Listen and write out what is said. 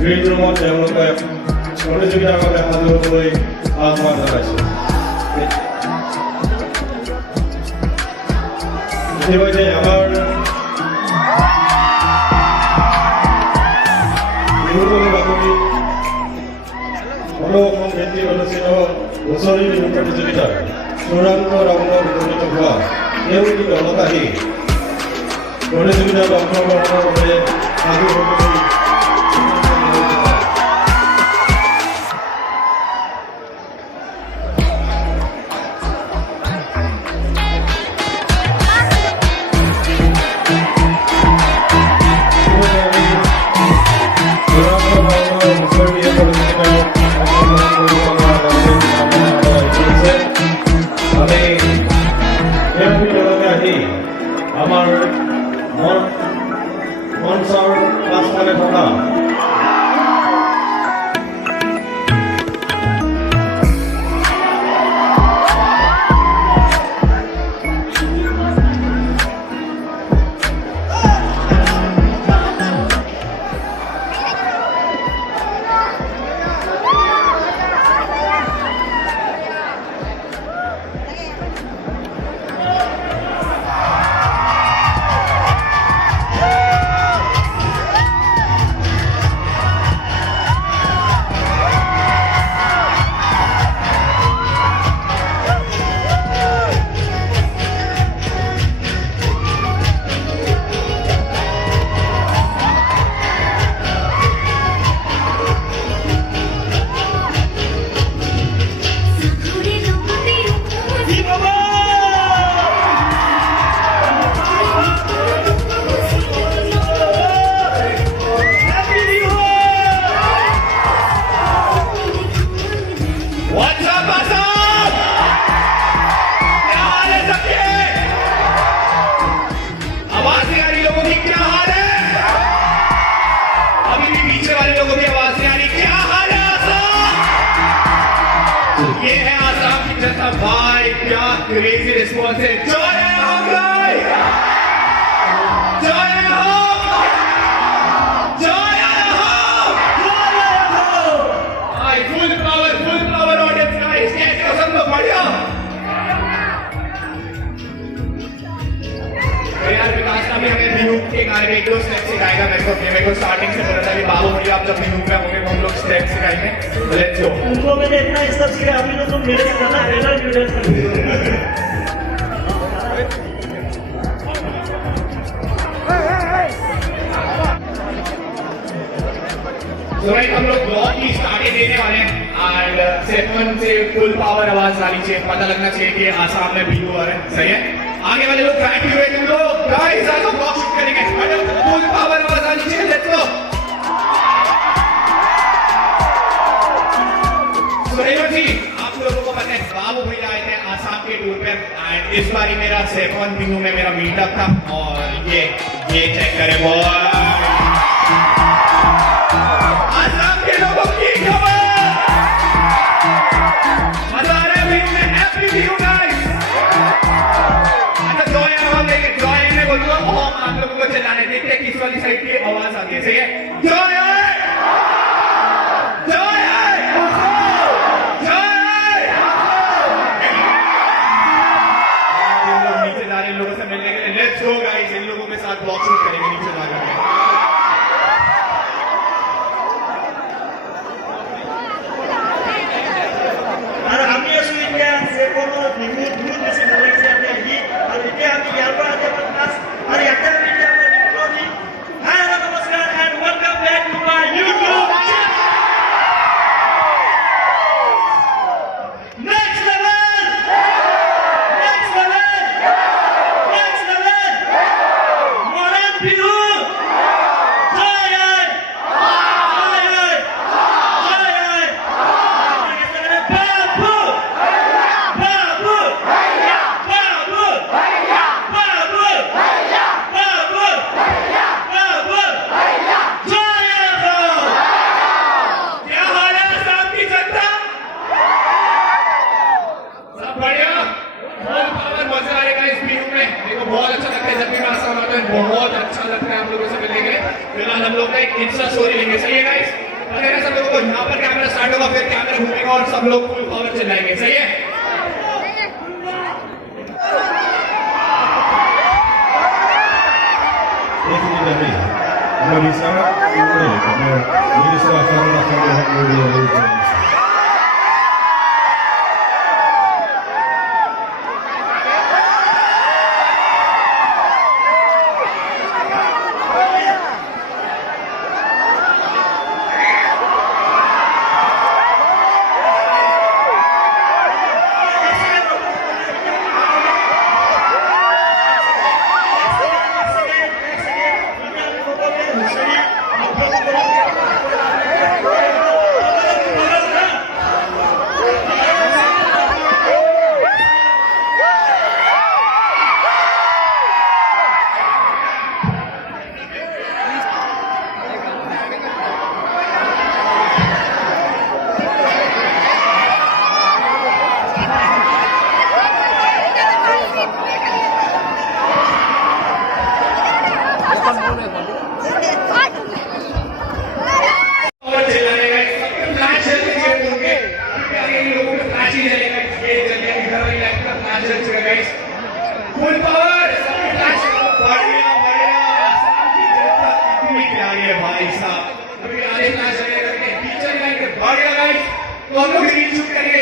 Green তেওঁলোকে প্ৰতিযোগিতাৰ বাবে সাজু হ'বলৈ আহ্বান জনাইছে। ইতিমধ্যে আমাৰ বিহুতলী বাকৰি অসম ভিত্তিক অনুষ্ঠিত হুঁচৰি বিহু প্ৰতিযোগিতাৰ চূড়ান্ত ৰাউণ্ডত উপনীত হোৱা তেওঁলোকে দলত আহি প্ৰতিযোগিতাত অংশগ্ৰহণৰ বাবে সাজু হ'বলৈ আমাৰ মঞ্চৰ পাছফালে থকা ये है आसाम की जनता भाई, क्या क्रेजी रिस्पॉन्स है। जय हो गाइस। एक आगे एक दो स्टेप सिखाएगा मेरे को स्टार्टिंग से बोला था कि बाबू भैया आप जब बिहू पे होंगे हम लोग स्टेप सिखाएंगे। Let's go. उनको मैंने इतना सब सिखाया, अभी तो तुम मेरे साथ ना पहला वीडियो तो भाई हम लोग ब्लॉग की स्टार्टिंग देने वाले हैं एंड सेपोन से फुल पावर आवाज आनी चाहिए, पता लगना चाहिए कि आसाम में बिहू आ रहा है। सही है, आगे वाले लोग बैठे हुए तुम लोग गाइस आज हम ब्लॉग शूट करेंगे, फुल पावर आवाज आनी चाहिए। Let's go. सुरेश जी आप लोगों को पता है बाबू भैया आए थे आसाम के टूर पे एंड इस बार मेरा सेपोन बिहू में मेरा मीटअप था और ये चेक करें बॉय आसाम के लोगों की खबर मजा आ रहा है बिहू में। Happy Bihu guys. अच्छा जॉय आवाज देंगे, जॉय में बोलूंगा ओम आप लोगों को चिल्लाने देखते किस वाली साइड की आवाज आती है। सही है, जॉय इन लोगों से मिलने के लिए। लेट्स गो गाइस, इन लोगों के साथ ब्लॉग शूट करेंगे नीचे जाकर। और हमने ये सुन लिया से कोनो दूर दूर में से बोलने से आते हैं ये और इतने हम यहाँ पर आते हैं पास और यहाँ पे मीडिया में निकलोगी। हेलो नमस्कार and welcome back to my YouTube channel. Next level modern Bihu बहुत अच्छा लगता है जब भी मैं आसाम आता हूँ, बहुत अच्छा लगता है आप लोगों से मिलने के लिए। फिलहाल हम लोग का एक इंस्टा स्टोरी लेंगे। सही है गाइस, अगर सब लोगों को यहाँ पर कैमरा स्टार्ट होगा फिर कैमरा घूमेगा और सब लोग फुल पावर चिल्लाएंगे। सही है, फुल पावर प्यारी है भाई साहब। अभी आगे क्लास करके टीचर लाइन के भाग गया गाइस, तो हम लोग रील शूट करेंगे।